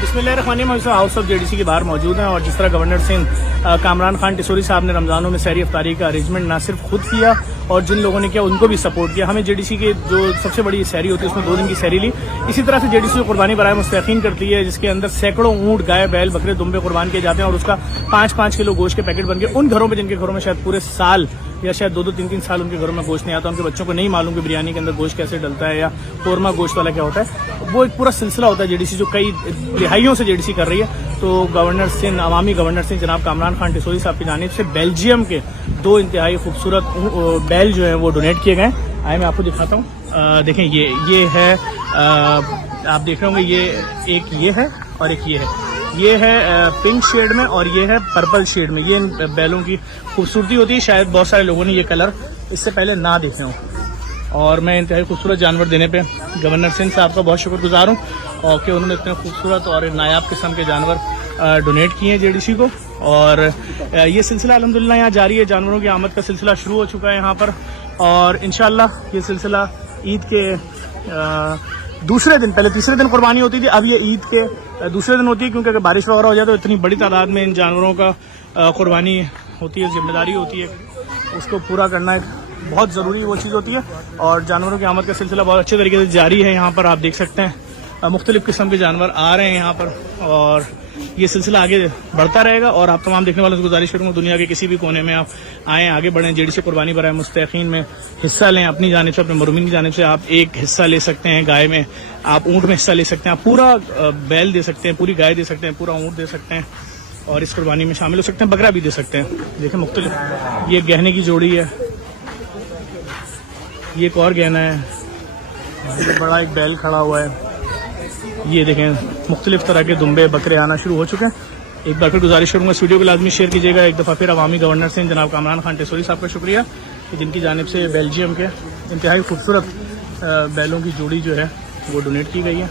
बिस्मिल्लाहिर्रहमानिर्रहीम। हम house of JDC के बाहर मौजूद हैं और जिस तरह गवर्नर सिंह कामरान खान टिसोरी साहब ने रमज़ानों में सहरी अफ्तारी का अरेंजमेंट ना सिर्फ खुद किया और जिन लोगों ने किया उनको भी सपोर्ट किया। हमें जेडीसी के जो सबसे बड़ी सहरी होती है उसमें 2 दिन की सहरी ली। इसी तरह से जेडीसी कुर्बानी बराए मुस्तकीन करती है जिसके अंदर सैकड़ों ऊँट, गाय, बैल, बकरे, दुम्बे कुर्बान किए जाते हैं और उसका 5-5 किलो गोश्त के पैकेट बन के उन घरों में जिनके घरों में शायद पूरे साल या शायद 2-2, 3-3 साल उनके घरों में गोश्त नहीं आता, उनके बच्चों को नहीं मालूम कि बिरयानी के अंदर गोश्त कैसे डलता है या कोरमा गोश्त वाला क्या होता है। वो एक पूरा सिलसिला होता है जेडीसी जो कई दिहाइयों से जेडीसी कर रही है। तो गवर्नर सिंह, अवामी गवर्नर सिंह जनाब कामरान खान टिसोरी साहब की जानिब से बेल्जियम के 2 इंतहाई खूबसूरत बैल जो है वो डोनेट किए गए। आए मैं आपको दिखाता हूँ। देखें ये है, आप देख रहे होंगे, ये एक है और एक ये है पिंक शेड में और ये है पर्पल शेड में। ये इन बैलों की खूबसूरती होती है। शायद बहुत सारे लोगों ने ये कलर इससे पहले ना देखे हों और मैं इंतहाई खूबसूरत जानवर देने पे गवर्नर सिंह साहब का बहुत शुक्रगुजार हूँ और कि उन्होंने इतने खूबसूरत और नायाब किस्म के जानवर डोनेट किए हैं जेडीसी को। और ये सिलसिला अल्हम्दुलिल्लाह यहाँ जारी है। जानवरों की आमद का सिलसिला शुरू हो चुका है यहाँ पर और इंशाअल्लाह ये सिलसिला ईद के दूसरे दिन, पहले तीसरे दिन कुर्बानी होती थी, अब ये ईद के दूसरे दिन होती है क्योंकि अगर बारिश वगैरह हो जाए तो इतनी बड़ी तादाद में इन जानवरों का कुर्बानी होती है, जिम्मेदारी होती है, उसको पूरा करना एक बहुत ज़रूरी वो चीज़ होती है। और जानवरों की आमद का सिलसिला बहुत अच्छे तरीके से जारी है। यहाँ पर आप देख सकते हैं मुख्तलिफ़ किस्म के जानवर आ रहे हैं यहाँ पर और ये सिलसिला आगे बढ़ता रहेगा। और आप तमाम देखने वालों से गुजारिश करूँगा दुनिया के किसी भी कोने में आप आएँ, आगे बढ़ें, जेडीसी कुर्बानी बराए मुस्तकीन में हिस्सा लें। अपनी जानिब से, अपने मरूमीन की जानिब से आप एक हिस्सा ले सकते हैं, गाय में, आप ऊँट में हिस्सा ले सकते हैं, आप पूरा बैल दे सकते हैं, पूरी गाय दे सकते हैं, पूरा ऊँट दे सकते हैं और इस कुर्बानी में शामिल हो सकते हैं। बकरा भी दे सकते हैं। देखें मुख्तलिफ, ये गहने की जोड़ी है, ये एक और गहना है, ये बड़ा एक बैल खड़ा हुआ है। ये देखें मुख्तलिफ तरह के दुम्बे, बकरे आना शुरू हो चुके हैं। एक बार फिर गुजारिश करूँगा इस वीडियो को लाजमी शेयर कीजिएगा। एक दफ़ा फिर अवामी गवर्नर सिंह जनाब कामरान खान टिसोरी साहब का शुक्रिया कि जिनकी जानिब से बेल्जियम के इंतहाई खूबसूरत बैलों की जोड़ी जो है वो डोनेट की गई है।